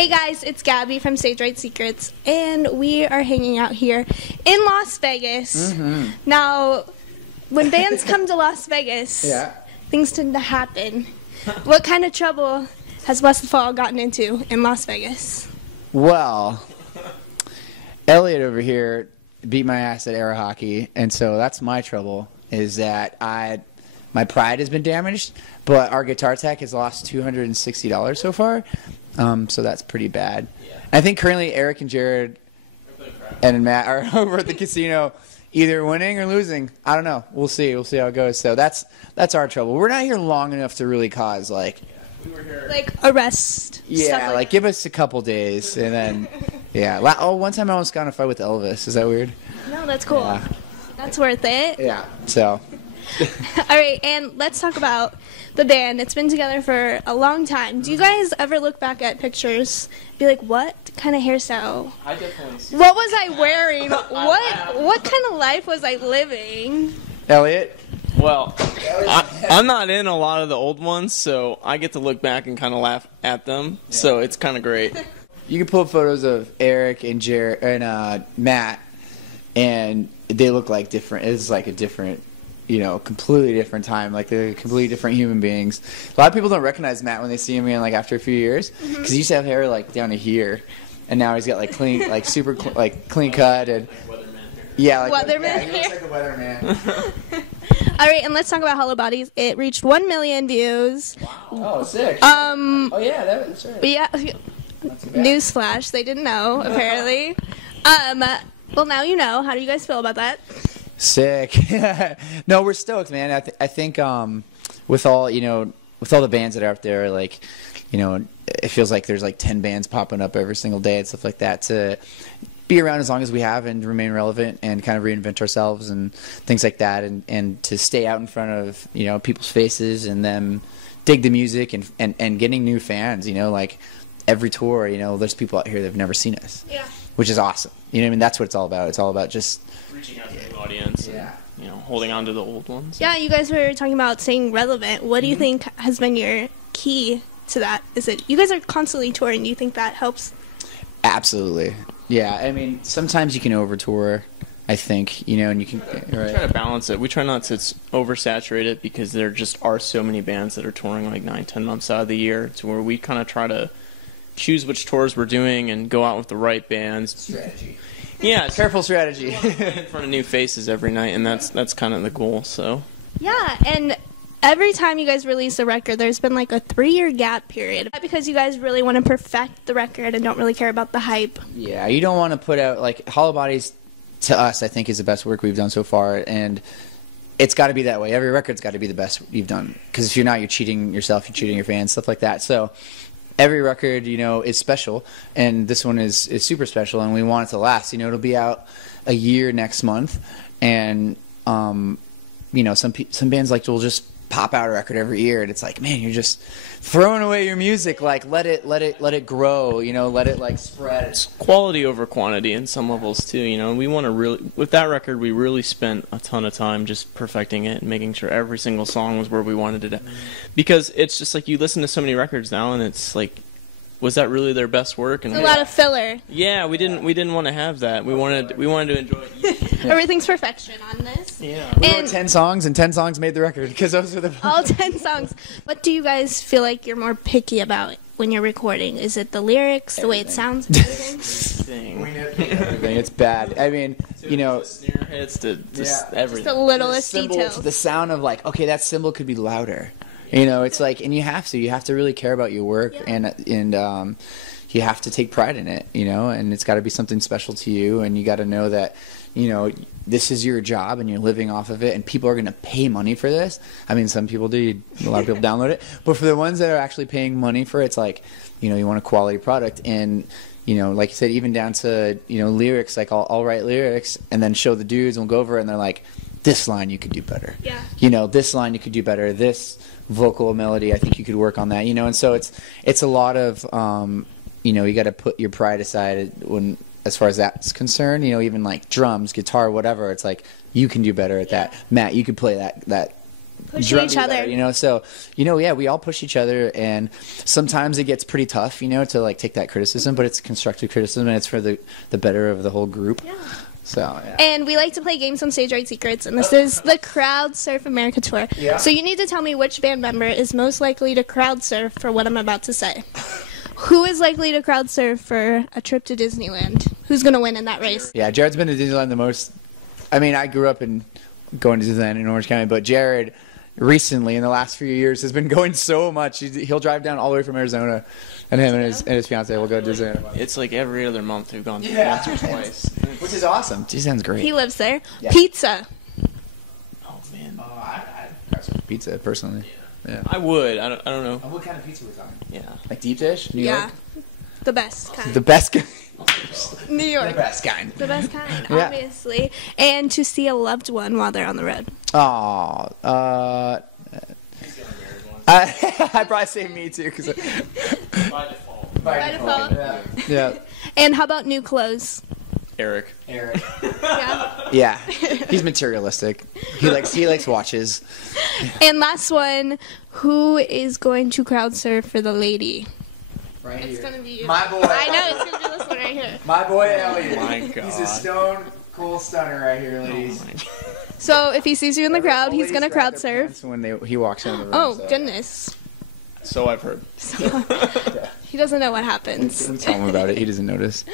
Hey guys, it's Gabby from Stage Right Secrets, and we are hanging out here in Las Vegas. Now, when bands come to Las Vegas, things tend to happen. What kind of trouble has Blessthefall gotten into in Las Vegas? Well, Elliot over here beat my ass at air hockey, and so that's my trouble, is that my pride has been damaged, but our guitar tech has lost $260 so far, so that's pretty bad. I think currently Eric and Jared and Matt are over at the casino either winning or losing. I don't know. We'll see. We'll see how it goes. So that's our trouble. We're not here long enough to really cause, like arrest. Yeah, like give us a couple days, and then, one time I almost got in a fight with Elvis. Is that weird? No, that's cool. Yeah. That's worth it. Yeah, so. All right, and let's talk about the band. It's been together for a long time. Do you guys ever look back at pictures, be like, what kind of hairstyle? I definitely see. What was I wearing? What kind of life was I living? Elliot? Well, I'm not in a lot of the old ones, so I get to look back and kind of laugh at them, so it's kind of great. You can pull up photos of Eric and Jared and Matt, and they look like different. It's like a different, completely different time. Like they're completely different human beings. A lot of people don't recognize Matt when they see him again, like after a few years, because he used to have hair like down to here, and now he's got like clean, like super, like clean cut and. Yeah, like Weatherman. He looks like a weatherman. All right, and let's talk about Hollow Bodies. It reached 1 million views. Wow. Oh, sick. Oh yeah, that's right. Yeah. Newsflash, they didn't know apparently. Well, now you know. How do you guys feel about that? Sick. No, we're stoked, man. I think with all the bands that are out there, like, it feels like there's like 10 bands popping up every single day and stuff like that, to be around as long as we have and remain relevant and kind of reinvent ourselves and things like that, and to stay out in front of people's faces and them dig the music and getting new fans. Like every tour, there's people out here that have never seen us, which is awesome. That's what it's all about. It's all about just reaching out to the audience and holding on to the old ones. Yeah, you guys were talking about staying relevant. What do you think has been your key to that? Is it you guys are constantly touring? Do you think that helps? Absolutely. Yeah, I mean, sometimes you can over-tour, I think, and you can... We try to balance it. We try not to oversaturate it, because there just are so many bands that are touring like 9-10 months out of the year, to where we kind of try to choose which tours we're doing and go out with the right bands. Strategy. Yeah. Careful strategy. In front of new faces every night, and that's kind of the goal, so... Yeah, and... every time you guys release a record, there's been like a 3-year gap period, because you guys really want to perfect the record and don't really care about the hype. Yeah, you don't want to put out, like, Hollow Bodies, to us, I think, is the best work we've done so far, and it's got to be that way. Every record's got to be the best you've done, because if you're not, you're cheating yourself, you're cheating your fans, stuff like that. So every record, is special, and this one is super special, and we want it to last. It'll be out a year next month, and, some bands will just pop out a record every year, and it's like, man, you're just throwing away your music. Like, let it grow, let it like spread. It's quality over quantity in some levels too, we want to really, with that record, we really spent a ton of time just perfecting it and making sure every single song was where we wanted it to, because it's just like, you listen to so many records now, and it's like, was that really their best work? And a lot of filler. Yeah, we didn't want to have that. We wanted to enjoy it. Everything's perfection on this. Yeah. We wrote 10 songs, and 10 songs made the record, because those are the all 10 songs. What do you guys feel like you're more picky about when you're recording? Is it the lyrics, the way it sounds, everything? Everything. It's bad. I mean, the snare hits to everything. Just the littlest details. To the sound of like, okay, that cymbal could be louder. It's like, and you have to really care about your work, and you have to take pride in it, and it's got to be something special to you, and you got to know that, this is your job, and you're living off of it, and people are going to pay money for this. I mean, some people do, a lot of people download it, but for the ones that are actually paying money for it, it's like, you want a quality product, and, like you said, even down to, lyrics, like I'll write lyrics, and then show the dudes, and we'll go over it, and they're like, this line you could do better. Yeah. This line you could do better. This vocal melody, I think you could work on that. And so it's a lot of, you got to put your pride aside when, as far as that's concerned. Even like drums, guitar, whatever. It's like, you can do better at that. Matt, you could play that pushing each other. Better, you know. So, you know, yeah, we all push each other, and sometimes it gets pretty tough, you know, to like take that criticism, but it's constructive criticism, and it's for the better of the whole group. Yeah. So, yeah. And we like to play games on Stage Right Secrets, and this is the Crowd Surf America Tour. Yeah. So you need to tell me which band member is most likely to crowd surf for what I'm about to say. Who is likely to crowd surf for a trip to Disneyland? Who's going to win in that race? Yeah, Jared's been to Disneyland the most. I mean, I grew up in going to Disneyland in Orange County, but Jared recently in the last few years has been going so much. He'll drive down all the way from Arizona, and him and his fiance will go to Disneyland. It's like every other month we've gone once or twice. Which is awesome. Disneyland's great. He lives there. Yeah. Pizza. Oh man. I'd grab some pizza personally. Yeah. I would. I don't know. What kind of pizza we're talking? Yeah. Like deep dish? New York? The best kind. The best kind. New York. The best kind. The best kind, Yeah. obviously. And to see a loved one while they're on the road. Aw. I'd probably say me too. Cause By default. By default. Yeah. And how about new clothes? Eric. Yeah. Yeah. He's materialistic. He likes watches. And last one, who is going to crowd surf for the lady? Right It's here. going to be you. My boy. I know, it's going to be this one right here. My boy Elliot. Oh my God. He's a stone cold stunner right here, Oh ladies. my God. So if he sees you in the crowd, he's going to crowd surf. When he walks in the room. Oh, so. goodness. So I've heard. So, he doesn't know what happens. We tell him about it. He doesn't notice.